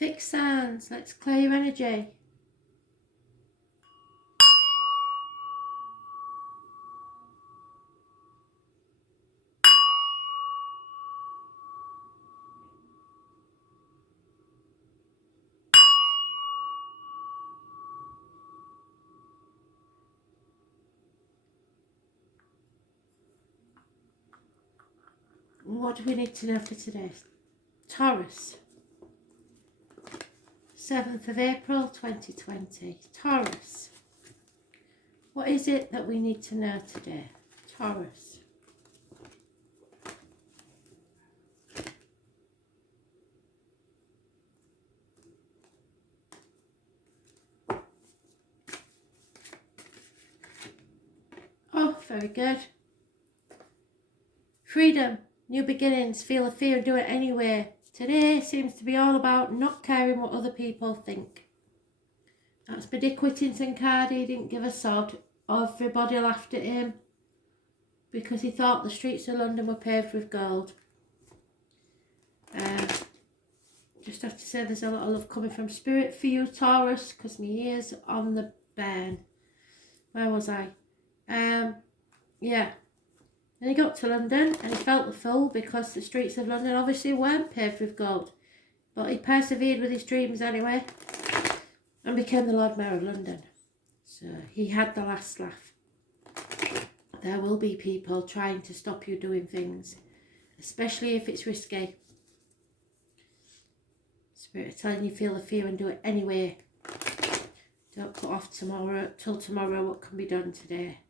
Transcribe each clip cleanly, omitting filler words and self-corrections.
Fixed signs. Let's clear your energy. What do we need to know for today? Taurus. 7th of April 2020. Taurus. What is it that we need to know today? Taurus. Oh, very good. Freedom. New beginnings, feel a fear, do it anyway. Today seems to be all about not caring what other people think. That's Biddy Whittington card. He didn't give a sod. Everybody laughed at him because he thought the streets of London were paved with gold. Just have to say there's a lot of love coming from Spirit for you, Taurus, because my ear's on the burn. Where was I? Yeah. And he got to London and he felt the fool because the streets of London obviously weren't paved with gold. But he persevered with his dreams anyway and became the Lord Mayor of London. So he had the last laugh. There will be people trying to stop you doing things, especially if it's risky. Spirit telling you feel the fear and do it anyway. Don't put off till tomorrow what can be done today.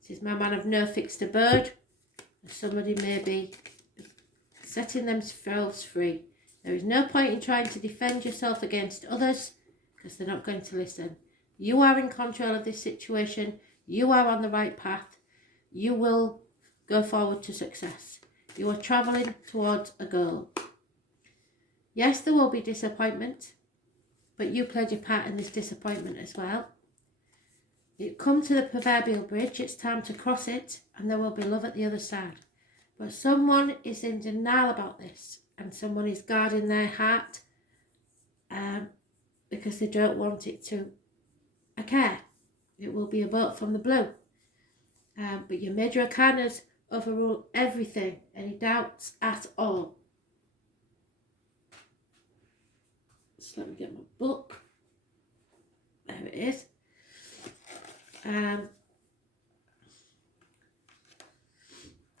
This is my man of no fixed abode. Somebody may be setting themselves free. There is no point in trying to defend yourself against others because they're not going to listen. You are in control of this situation. You are on the right path. You will go forward to success. You are travelling towards a goal. Yes, there will be disappointment, but you played your part in this disappointment as well. You come to the proverbial bridge, it's time to cross it, and there will be love at the other side. But someone is in denial about this, and someone is guarding their heart because they don't want it to occur. It will be a vote from the blue. But your major arcanas overrule everything, any doubts at all. So let me get my book. There it is.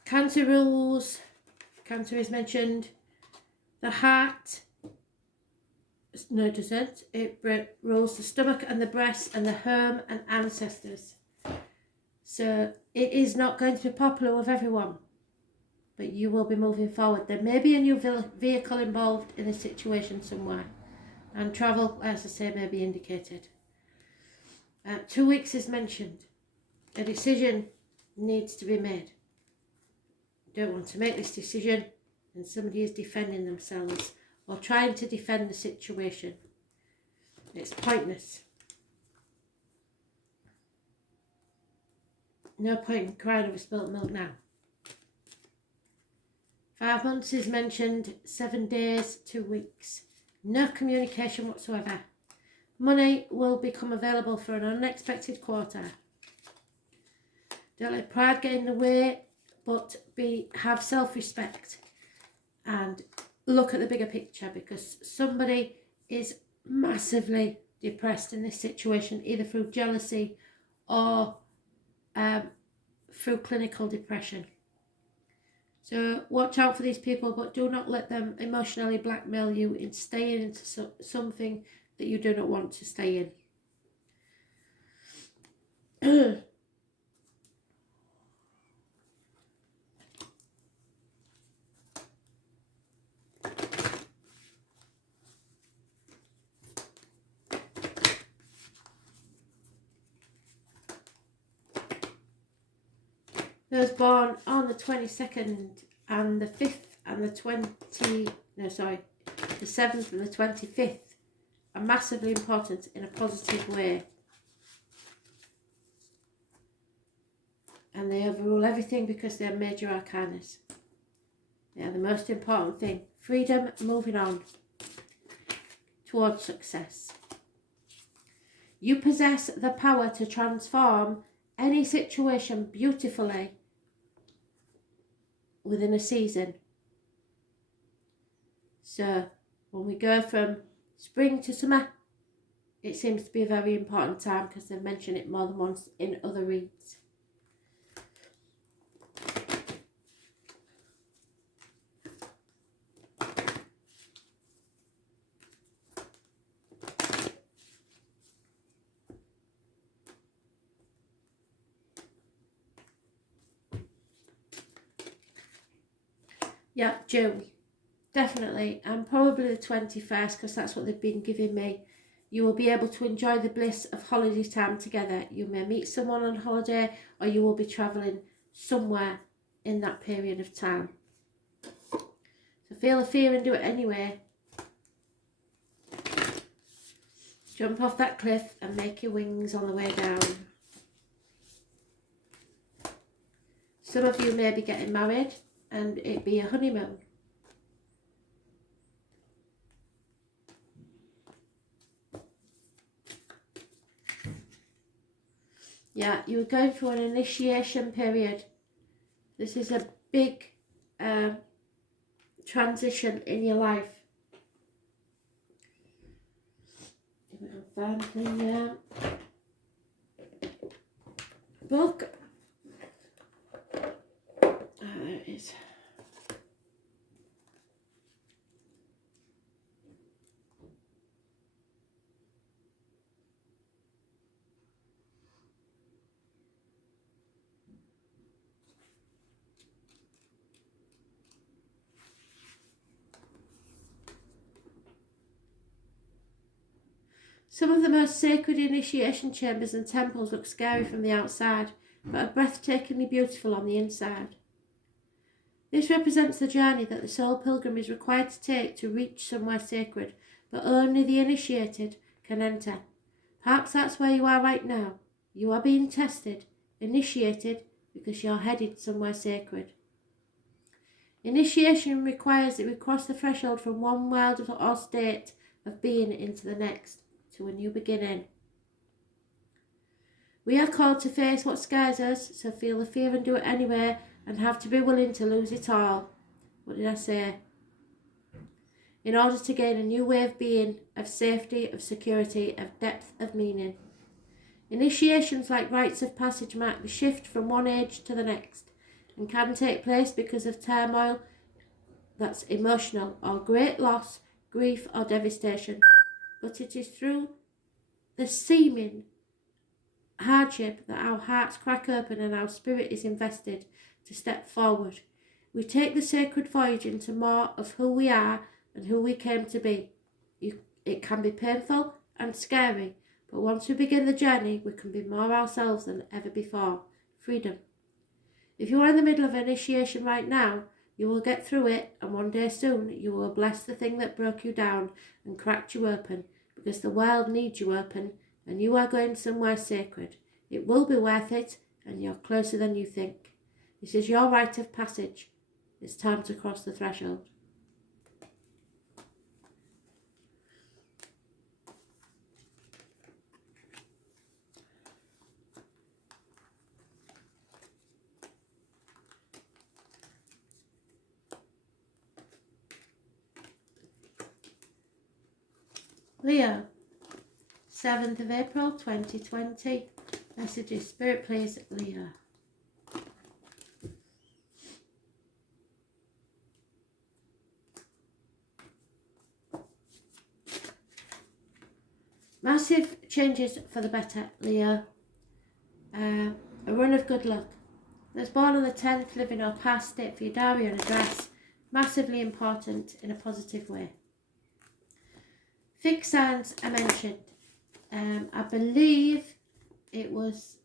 Cancer rules. Cancer is mentioned. The heart. No, it doesn't. It rules the stomach and the breast and the home and ancestors. So it is not going to be popular with everyone. But you will be moving forward. There may be a new vehicle involved in a situation somewhere. And travel, as I say, may be indicated. 2 weeks is mentioned. A decision needs to be made. You don't want to make this decision and somebody is defending themselves or trying to defend the situation. It's pointless. No point in crying over spilt milk now. 5 months is mentioned. 7 days, 2 weeks. No communication whatsoever. Money will become available for an unexpected quarter. Don't let pride get in the way, but have self-respect and look at the bigger picture, because somebody is massively depressed in this situation, either through jealousy or through clinical depression. So watch out for these people, but do not let them emotionally blackmail you in staying into something that you do not want to stay in. Those born on the 22nd and the 5th and the 7th and the 25th are massively important in a positive way. And they overrule everything because they're major arcanas. They are the most important thing. Freedom, moving on. towards success. You possess the power to transform any situation beautifully within a season. So when we go from spring to summer, it seems to be a very important time because they've mentioned it more than once in other reads. Yeah, June. Definitely. And probably the 21st, because that's what they've been giving me. You will be able to enjoy the bliss of holiday time together. You may meet someone on holiday, or you will be travelling somewhere in that period of time. So feel the fear and do it anyway. Jump off that cliff and make your wings on the way down. Some of you may be getting married and it be a honeymoon. Yeah, you're going through an initiation period. This is a big transition in your life. If we can find the book. There it is. Some of the most sacred initiation chambers and temples look scary from the outside, but are breathtakingly beautiful on the inside. This represents the journey that the soul pilgrim is required to take to reach somewhere sacred, but only the initiated can enter. Perhaps that's where you are right now. You are being tested, initiated, because you're headed somewhere sacred. Initiation requires that we cross the threshold from one world or state of being into the next, to a new beginning. We are called to face what scares us, so feel the fear and do it anyway, and have to be willing to lose it all. What did I say? In order to gain a new way of being, of safety, of security, of depth of meaning. Initiations, like rites of passage, mark the shift from one age to the next, and can take place because of turmoil that's emotional, or great loss, grief, or devastation. But it is through the seeming hardship that our hearts crack open and our spirit is invested to step forward. We take the sacred voyage into more of who we are and who we came to be. It can be painful and scary, but once we begin the journey, we can be more ourselves than ever before. Freedom. If you are in the middle of initiation right now, you will get through it, and one day soon you will bless the thing that broke you down and cracked you open, because the world needs you open, and you are going somewhere sacred. It will be worth it, and you're closer than you think. This is your rite of passage. It's time to cross the threshold. Leo, 7th of April 2020. Messages, Spirit please, Leo. Massive changes for the better, Leo. A run of good luck. Those born on the 10th, living or past, date for your diary and address. Massively important in a positive way. Fixed signs are mentioned. I believe it was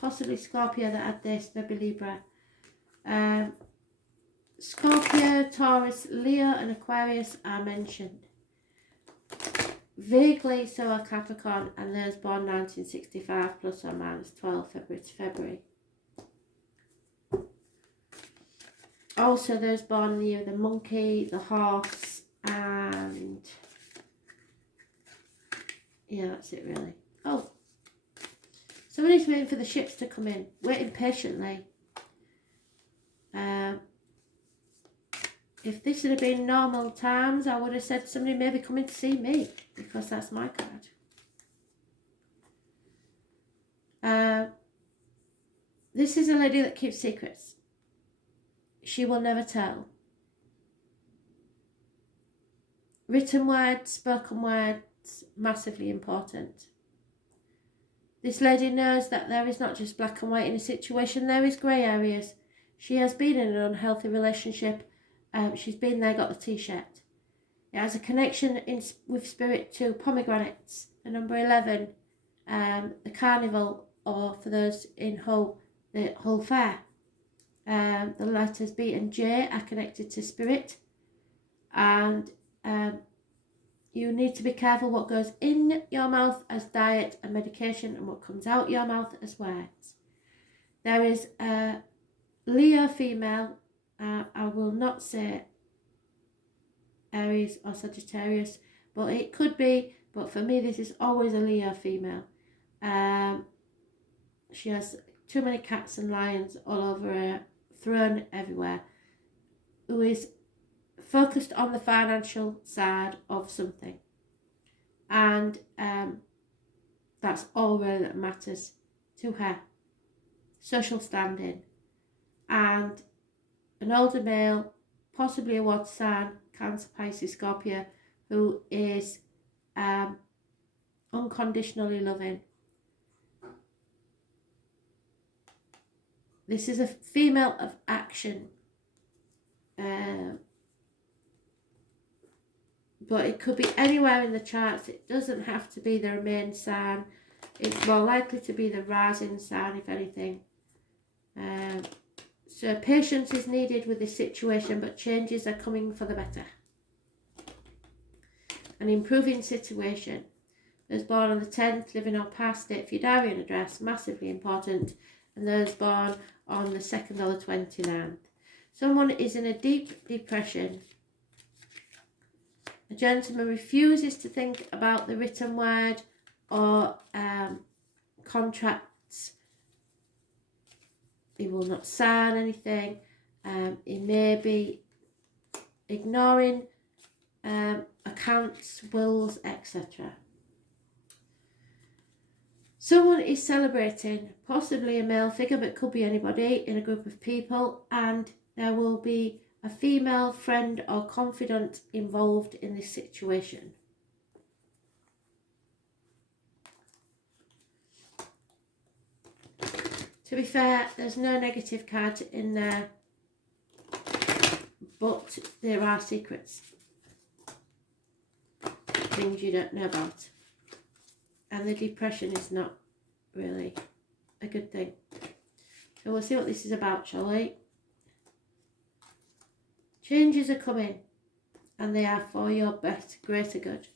possibly Scorpio that had this, maybe Libra. Scorpio, Taurus, Leo and Aquarius are mentioned. Vaguely so are Capricorn and those born 1965 plus or minus 12 February to February. Also those born near the monkey, the horse, And yeah, that's it really. Oh, somebody's waiting for the ships to come in, waiting patiently. If this had been normal times, I would have said somebody may be coming to see me, because that's my card. This is a lady that keeps secrets. She will never tell. Written words, spoken words, massively important. This lady knows that there is not just black and white in a situation, there is grey areas. She has been in an unhealthy relationship. She's been there, got the t-shirt. It has a connection with spirit to pomegranates, the number 11, the carnival, or for those in Hull, the Hull Fair. The letters B and J are connected to spirit, and you need to be careful what goes in your mouth as diet and medication and what comes out your mouth as words. There is a Leo female, I will not say Aries or Sagittarius, but it could be, but for me this is always a Leo female. She has too many cats and lions all over her, thrown everywhere, who is focused on the financial side of something, and that's all really that matters to her. Social standing, and an older male, possibly a water sign, Cancer, Pisces, Scorpio, who is unconditionally loving. This is a female of action, but it could be anywhere in the charts. It doesn't have to be their main sign. It's more likely to be the rising sign, if anything. So patience is needed with this situation, but changes are coming for the better. An improving situation. Those born on the 10th, living or past, date for your diary and address, massively important. And those born on the 2nd or the 29th. Someone is in a deep depression. A gentleman refuses to think about the written word or contracts. He will not sign anything. He may be ignoring accounts, wills, etc. Someone is celebrating, possibly a male figure, but could be anybody in a group of people, and there will be a female friend or confidant involved in this situation. To be fair, there's no negative card in there, but there are secrets. Things you don't know about. And the depression is not really a good thing. So we'll see what this is about, shall we? Changes are coming, and they are for your best, greater good.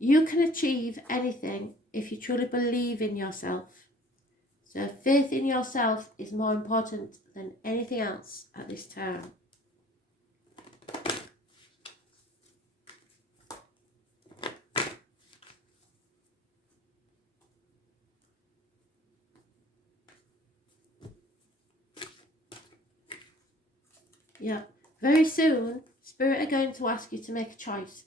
You can achieve anything if you truly believe in yourself. So faith in yourself is more important than anything else at this time. Yeah, very soon, Spirit are going to ask you to make a choice.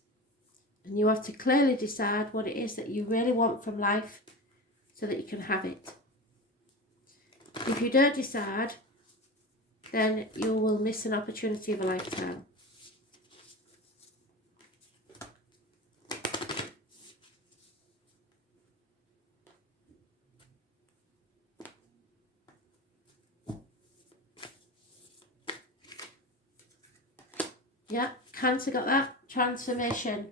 And you have to clearly decide what it is that you really want from life so that you can have it. If you don't decide, then you will miss an opportunity of a lifetime. Yeah, Cancer got that. Transformation.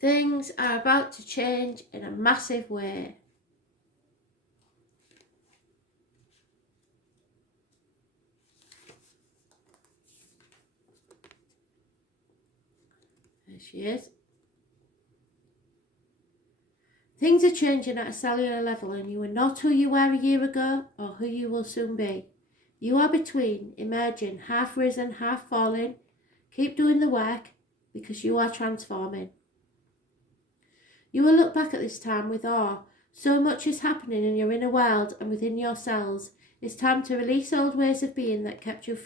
Things are about to change in a massive way. There she is. Things are changing at a cellular level, and you are not who you were a year ago or who you will soon be. You are between, emerging, half risen, half falling. Keep doing the work because you are transforming. You will look back at this time with awe. So much is happening in your inner world and within your cells. It's time to release old ways of being that kept you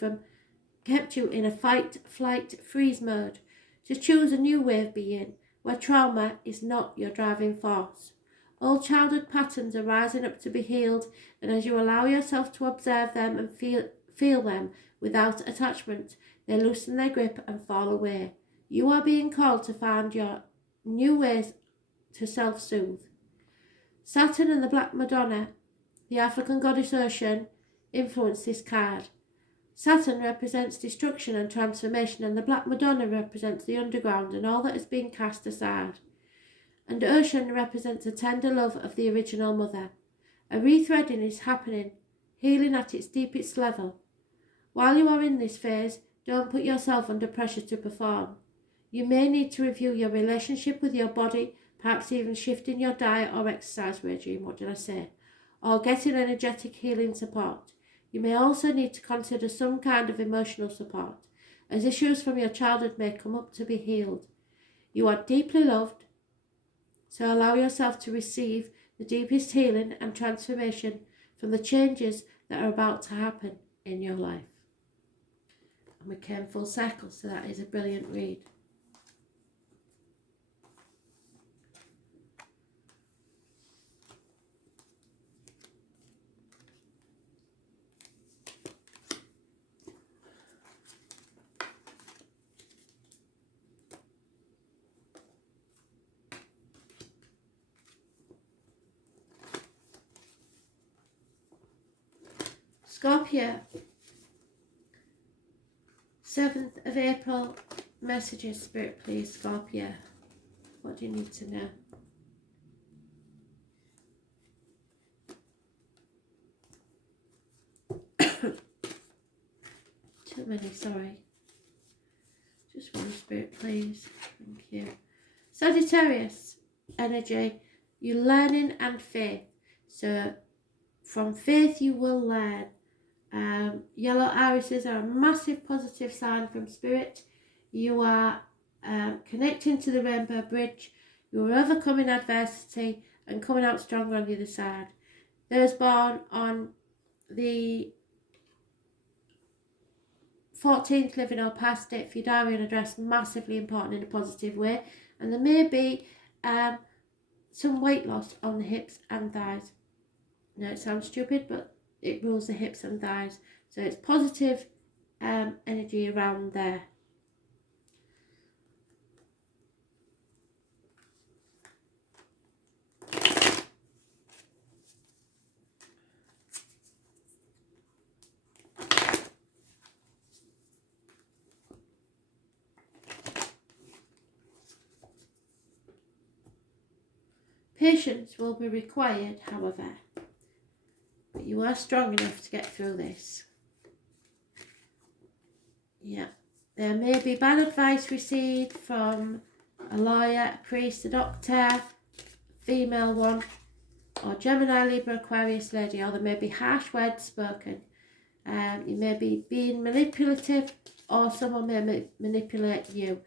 in a fight, flight, freeze mode. To choose a new way of being, where trauma is not your driving force. Old childhood patterns are rising up to be healed, and as you allow yourself to observe them and feel them without attachment, they loosen their grip and fall away. You are being called to find your new ways to self-soothe. Saturn and the Black Madonna, the African goddess Ocean, influence this card. Saturn represents destruction and transformation, and the Black Madonna represents the underground and all that has been cast aside. And Ocean represents the tender love of the original mother. A rethreading is happening, healing at its deepest level. While you are in this phase, don't put yourself under pressure to perform. You may need to review your relationship with your body, perhaps even shifting your diet or exercise regime, or getting energetic healing support. You may also need to consider some kind of emotional support, as issues from your childhood may come up to be healed. You are deeply loved, so allow yourself to receive the deepest healing and transformation from the changes that are about to happen in your life. And we came full circle, so that is a brilliant read. Scorpio, 7th of April, messages, Spirit, please, Scorpio. What do you need to know? Too many, sorry. Just one, Spirit, please. Thank you. Sagittarius, energy, you're learning and faith. So from faith you will learn. Yellow irises are a massive positive sign from Spirit. You are connecting to the rainbow bridge. You are overcoming adversity and coming out stronger on the other side. Those born on the 14th, living or past it, for your diary and address, massively important in a positive way. And there may be some weight loss on the hips and thighs. No, it sounds stupid, but it rules the hips and thighs. So it's positive energy around there. Patience will be required, however, but you are strong enough to get through this. Yeah, there may be bad advice received from a lawyer, a priest, a doctor, female one, or Gemini, Libra, Aquarius lady, or there may be harsh words spoken. You may be being manipulative, or someone may manipulate you.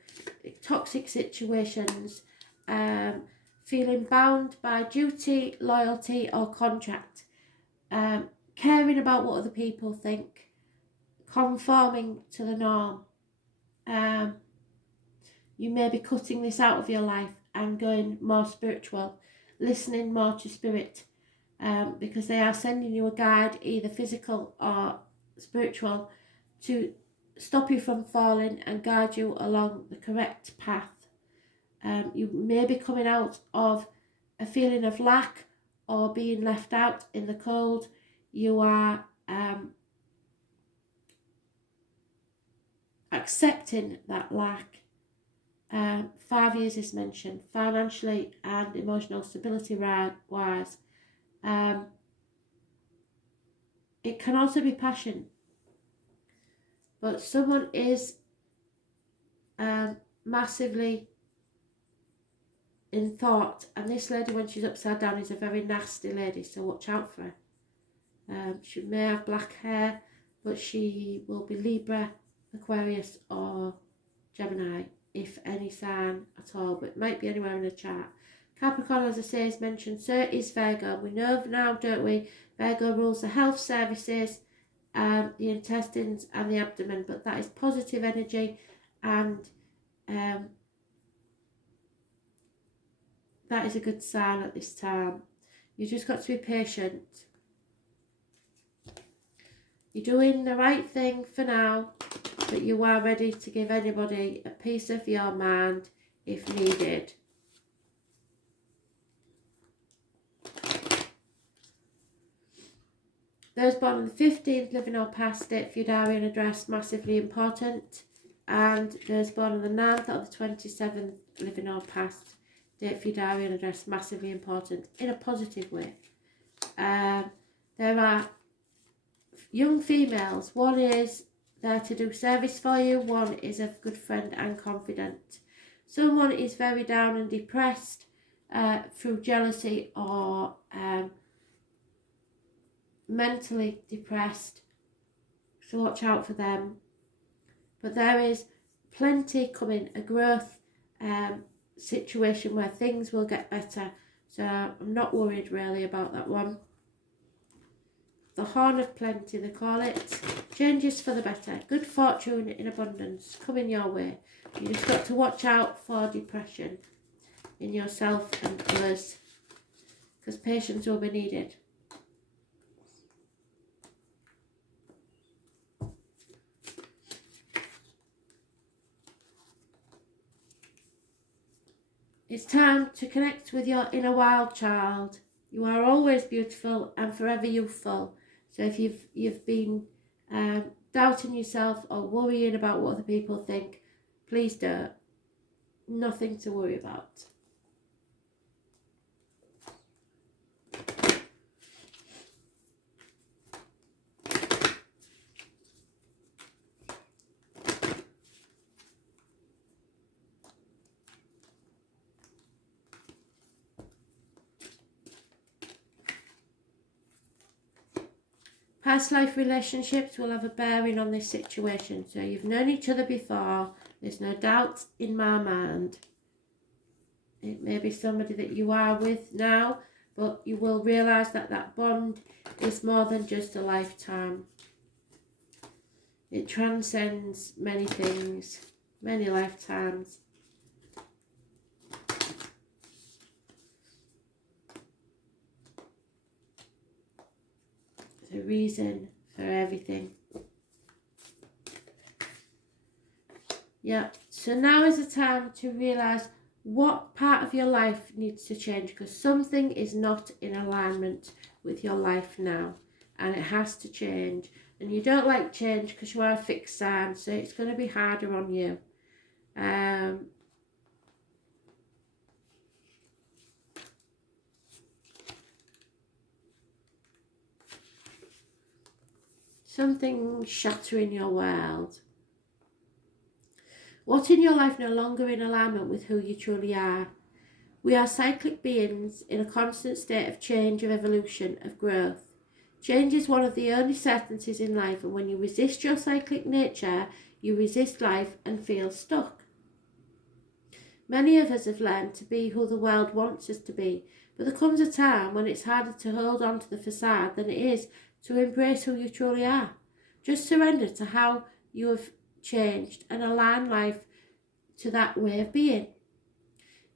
Toxic situations, feeling bound by duty, loyalty, or contract, caring about what other people think, conforming to the norm. You may be cutting this out of your life and going more spiritual, listening more to Spirit, because they are sending you a guide, either physical or spiritual, to stop you from falling and guide you along the correct path. You may be coming out of a feeling of lack or being left out in the cold. You are accepting that lack. 5 years is mentioned, financially and emotional stability wise. It can also be passion, but someone is massively in thought, and this lady, when she's upside down, is a very nasty lady, so watch out for her. She may have black hair, but she will be Libra, Aquarius or Gemini, if any sign at all, but it might be anywhere in the chart. Capricorn, as I say, is mentioned, so is Virgo. We know now, don't we? Virgo rules the health services, the intestines and the abdomen, but that is positive energy, and that is a good sign at this time. You just got to be patient. You're doing the right thing for now, but you are ready to give anybody a piece of your mind if needed. Those born on the 15th, living or past, date for your diary and address, massively important. And those born on the 9th or the 27th, living or past, date for your diary and address, massively important in a positive way. There are young females. One is there to do service for you. One is a good friend and confidant. Someone is very down and depressed through jealousy or mentally depressed, so watch out for them. But there is plenty coming, a growth situation where things will get better, so I'm not worried really about that one. The horn of plenty, they call it. Changes for the better, good fortune in abundance coming your way. You just got to watch out for depression in yourself and others, because patience will be needed. It's time to connect with your inner wild child. You are always beautiful and forever youthful. So if you've been doubting yourself or worrying about what other people think, please don't. Nothing to worry about. Past life relationships will have a bearing on this situation. So you've known each other before. There's no doubt in my mind. It may be somebody that you are with now, but you will realise that that bond is more than just a lifetime. It transcends many things, many lifetimes. There's a reason for everything. Yeah, so now is the time to realise what part of your life needs to change, because something is not in alignment with your life now and it has to change. And you don't like change because you are a fixed sign, so it's going to be harder on you. Something shattering your world. What in your life no longer in alignment with who you truly are? We are cyclic beings in a constant state of change, of evolution, of growth. Change is one of the only certainties in life, and when you resist your cyclic nature, you resist life and feel stuck. Many of us have learned to be who the world wants us to be, but there comes a time when it's harder to hold on to the facade than it is to embrace who you truly are. Just surrender to how you have changed and align life to that way of being.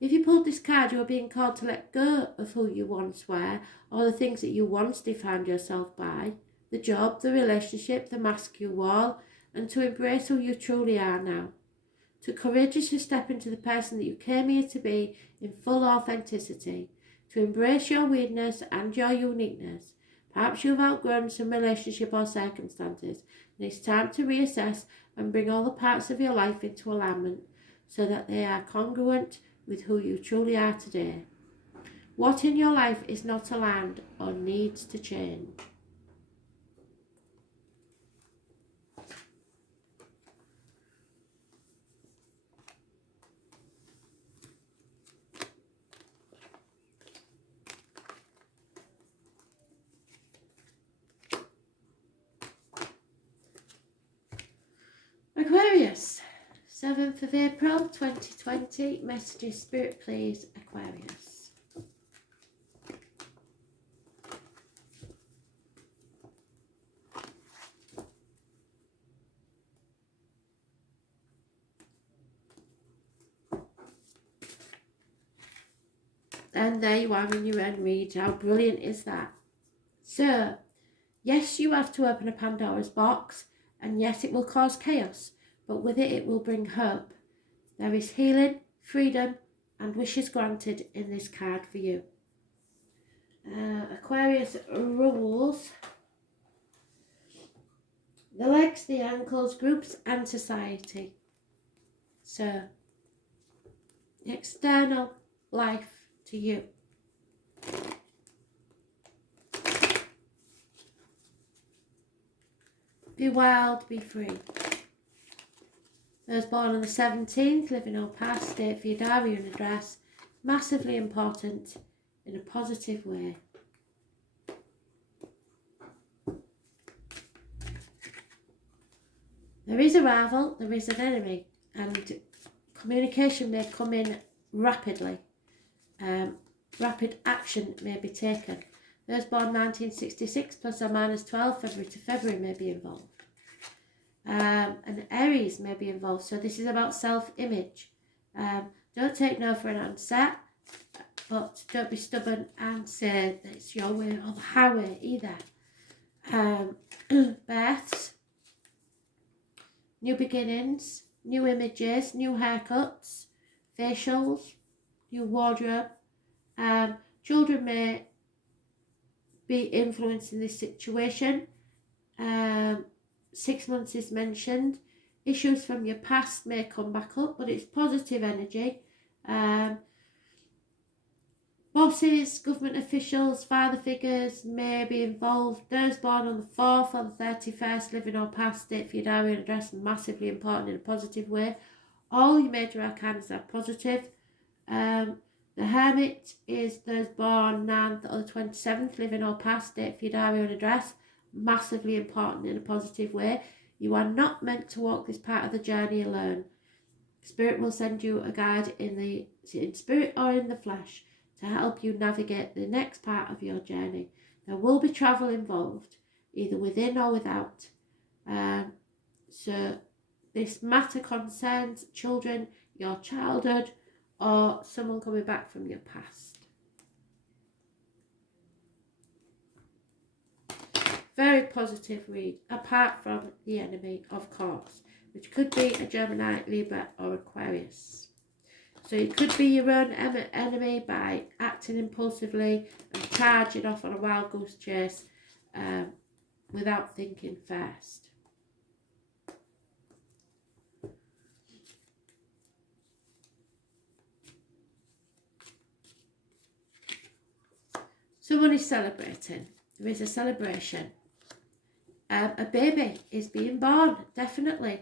If you pulled this card, you are being called to let go of who you once were, or the things that you once defined yourself by, the job, the relationship, the mask you wore, and to embrace who you truly are now. To courageously step into the person that you came here to be in full authenticity, to embrace your weirdness and your uniqueness. Perhaps you've outgrown some relationship or circumstances, and it's time to reassess and bring all the parts of your life into alignment so that they are congruent with who you truly are today. What in your life is not aligned or needs to change? Aquarius, 7th of April 2020. Messages, Spirit, please, Aquarius. And there you are in your own read. How brilliant is that? So, yes, you have to open a Pandora's box, and yes, it will cause chaos, but with it, it will bring hope. There is healing, freedom, and wishes granted in this card for you. Aquarius rules the legs, the ankles, groups, and society. So, external life to you. Be wild, be free. Those born on the 17th, living or past, date for your diary and address. Massively important in a positive way. There is a rival, there is an enemy, and communication may come in rapidly. Rapid action may be taken. Those born 1966 plus or minus 12 February to February may be involved. And Aries may be involved. So this is about self-image. Don't take no for an answer, but don't be stubborn and say that it's your way or the highway either. Births, new beginnings, new images, new haircuts, facials, new wardrobe. Children may be influenced in this situation. 6 months is mentioned. Issues from your past may come back up, but it's positive energy. Bosses, government officials, father figures may be involved. Those born on the 4th or the 31st, living or past, date for your diary and address, massively important in a positive way. All your major arcanas are positive. The Hermit is those born 9th or the 27th, living or past, date for your diary and address, massively important in a positive way. You are not meant to walk this part of the journey alone. Spirit will send you a guide in spirit or in the flesh to help you navigate the next part of your journey. There will be travel involved, either within or without. So this matter concerns children, your childhood, or someone coming back from your past. Very positive read, apart from the enemy, of course, which could be a Gemini, Libra, or Aquarius. So it could be your own enemy by acting impulsively and charging off on a wild goose chase without thinking first. Someone is celebrating. There is a celebration. A baby is being born, definitely.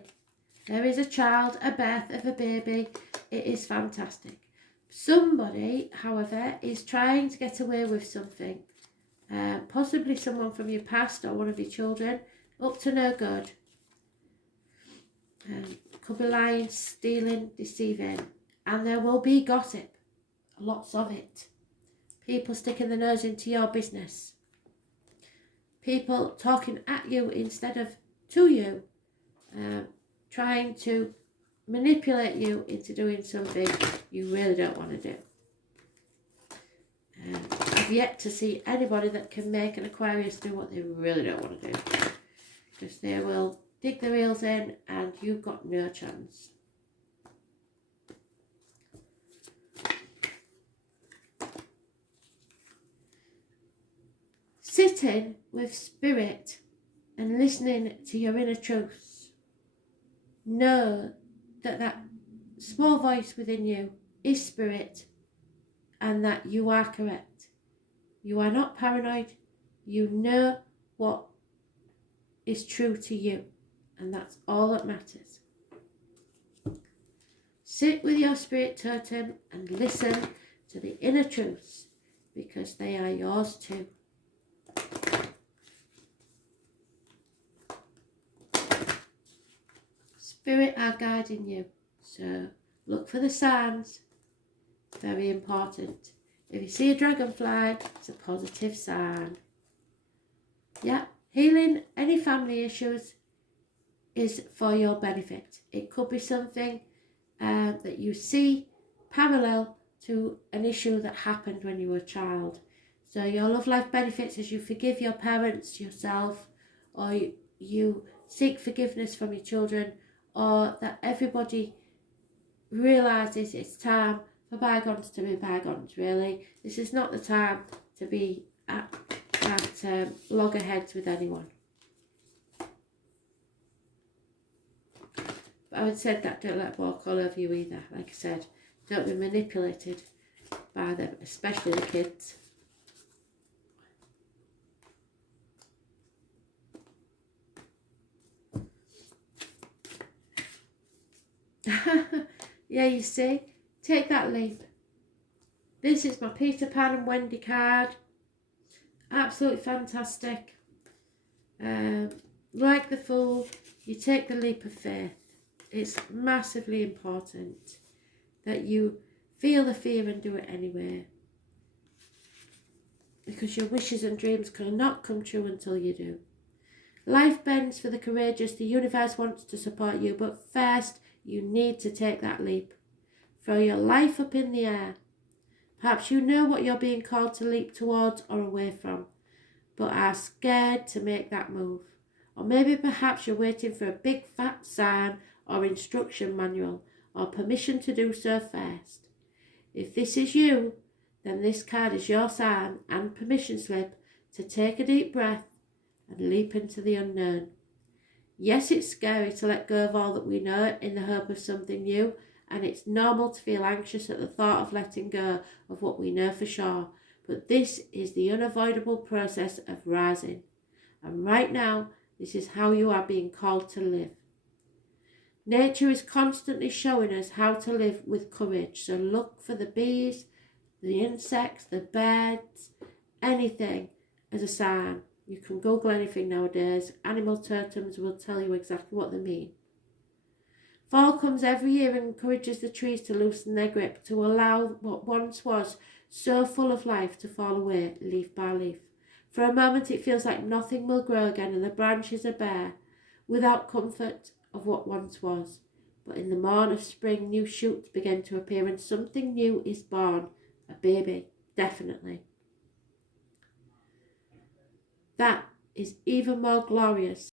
There is a child, a birth of a baby. It is fantastic. Somebody, however, is trying to get away with something. Possibly someone from your past or one of your children, up to no good. Could be lying, stealing, deceiving. And there will be gossip. Lots of it. People sticking their nose into your business. People talking at you instead of to you. Trying to manipulate you into doing something you really don't want to do. I've yet to see anybody that can make an Aquarius do what they really don't want to do. Because they will dig their heels in and you've got no chance. Sitting with spirit and listening to your inner truths. Know that that small voice within you is spirit and that you are correct. You are not paranoid. You know what is true to you, and that's all that matters. Sit with your spirit totem and listen to the inner truths because they are yours too. Spirit are guiding you. So look for the signs. Very important. If you see a dragonfly, it's a positive sign. Yeah, healing any family issues is for your benefit. It could be something that you see parallel to an issue that happened when you were a child. So your love life benefits as you forgive your parents, yourself, or you seek forgiveness from your children, or that everybody realises it's time for bygones to be bygones, really. This is not the time to be at loggerheads with anyone. But I would say that don't let walk all over you either. Like I said, don't be manipulated by them, especially the kids. Yeah, you see, take that leap. This is my Peter Pan and Wendy card. Absolutely fantastic. Like the Fool, you take the leap of faith. It's massively important that you feel the fear and do it anyway. Because your wishes and dreams cannot come true until you do. Life bends for the courageous. The universe wants to support you, but first you need to take that leap. Throw your life up in the air. Perhaps you know what you're being called to leap towards or away from, but are scared to make that move. Or maybe perhaps you're waiting for a big fat sign or instruction manual or permission to do so first. If this is you, then this card is your sign and permission slip to take a deep breath and leap into the unknown. Yes, it's scary to let go of all that we know in the hope of something new, and it's normal to feel anxious at the thought of letting go of what we know for sure, but this is the unavoidable process of rising. And right now, this is how you are being called to live. Nature is constantly showing us how to live with courage, so look for the bees, the insects, the birds, anything as a sign. You can Google anything nowadays. Animal totems will tell you exactly what they mean. Fall comes every year and encourages the trees to loosen their grip, to allow what once was so full of life to fall away leaf by leaf. For a moment it feels like nothing will grow again and the branches are bare, without comfort of what once was. But in the morn of spring, new shoots begin to appear and something new is born. A baby, definitely. That is even more glorious